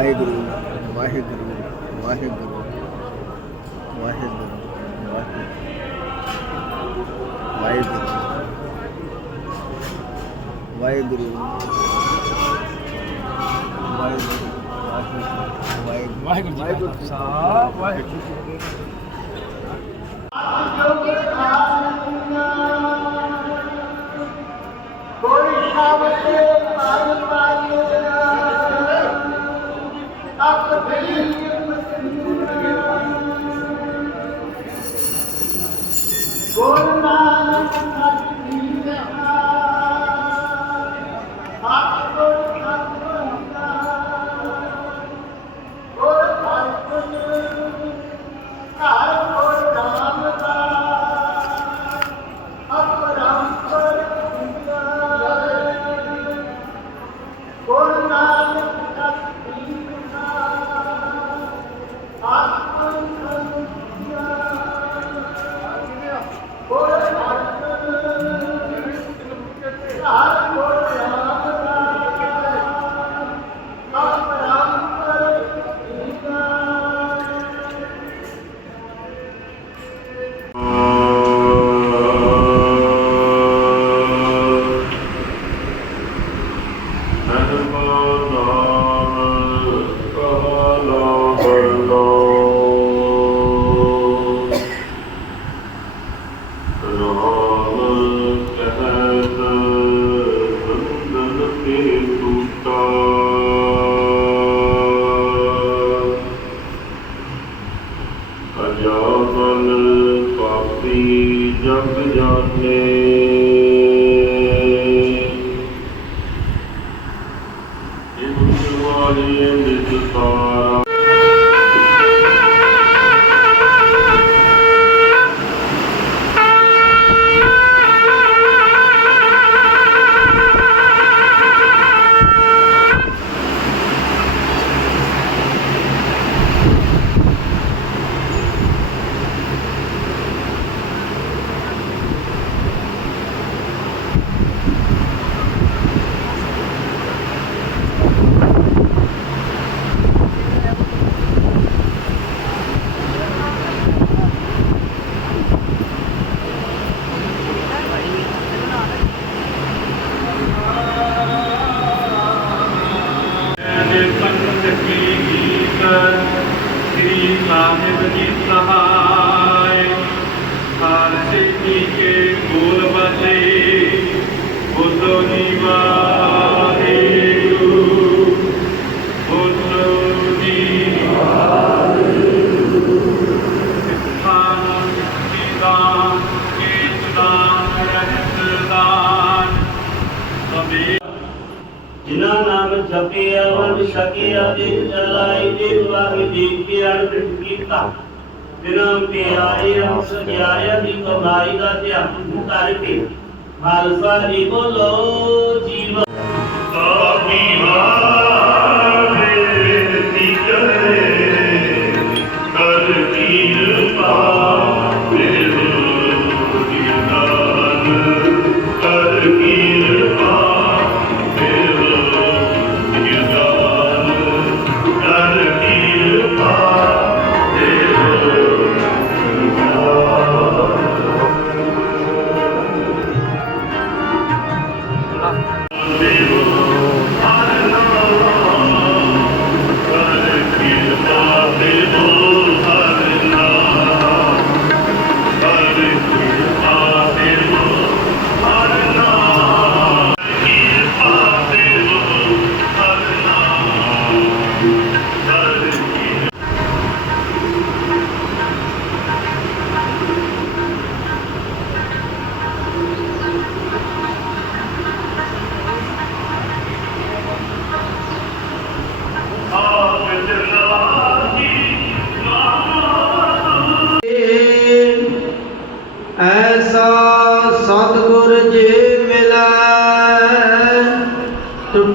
ਵਾਹਿਗੁਰੂ ਵਾਹਿਗੁਰੂ ਵਾਹਿਗੁਰੂ ਵਾਹਿਗੁਰੂ ਵਾਹਿਗੁਰੂ ਵਾਹਿਗੁਰੂ ਵਾਹਿਗੁਰੂ ਵਾਹਿਗੁਰੂ ਵਾਹਿਗੁਰੂ ਜੀ ਕਾ ਵਾਹਿਗੁਰੂ ਜੀ ਕੀ ਫਤਿਹ सफल पापी जग जाने ਸਾਹਿਬ ਜੀ ਸਹਾਇ ਹਾਲ ਸਿੱਖੀ ਕੇ ਸਕੇ ਅਵਨ ਸਕੇ ਅਦਿਨ ਜਲਾਇ ਦੇ ਵਾਹਿ ਦੇ ਪਿਆਰ ਵਿੱਚ ਕੀਤਾ। ਬਿਨਾਂ ਪਿਆਰੇ ਉਸ ਗਿਆਰਿਆ ਦੀ ਕਮਾਈ ਦਾ ਧਿਆਨ ਧਾਰ ਕੇ ਖਾਲਸਾ ਜੀ ਬੋਲੋ ਜੀਵ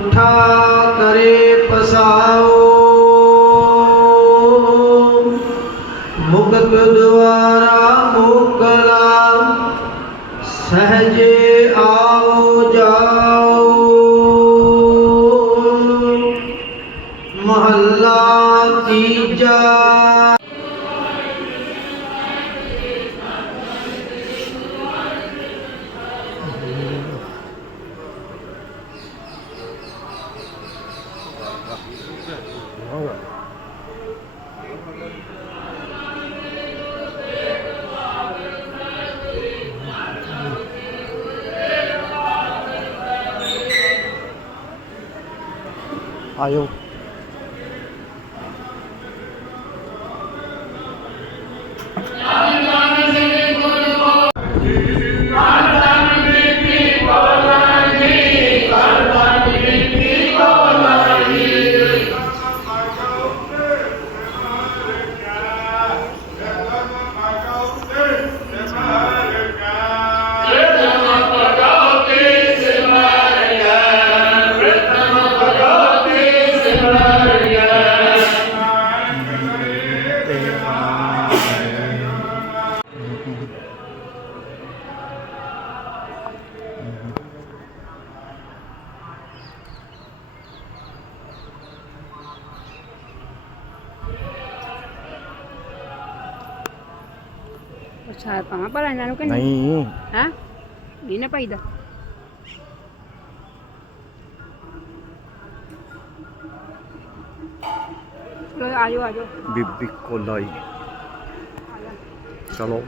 اٹھا کرے پساؤ مکت دوارا مکلا سہجے آؤ جاؤ محلہ کی 哎呦 ਅੱਛਾ ਪਾਵਾਂ ਪਰ ਇਹਨਾਂ ਨੂੰ ਕਿ ਨਹੀਂ। ਹੈ? ਨਹੀਂ ਨਾ ਪਾਈਦਾ ਚਲੋ ਆਜੋ ਆਜੋ। ਬੀਬੀ ਕੋਲਾਈ ਚਲੋ।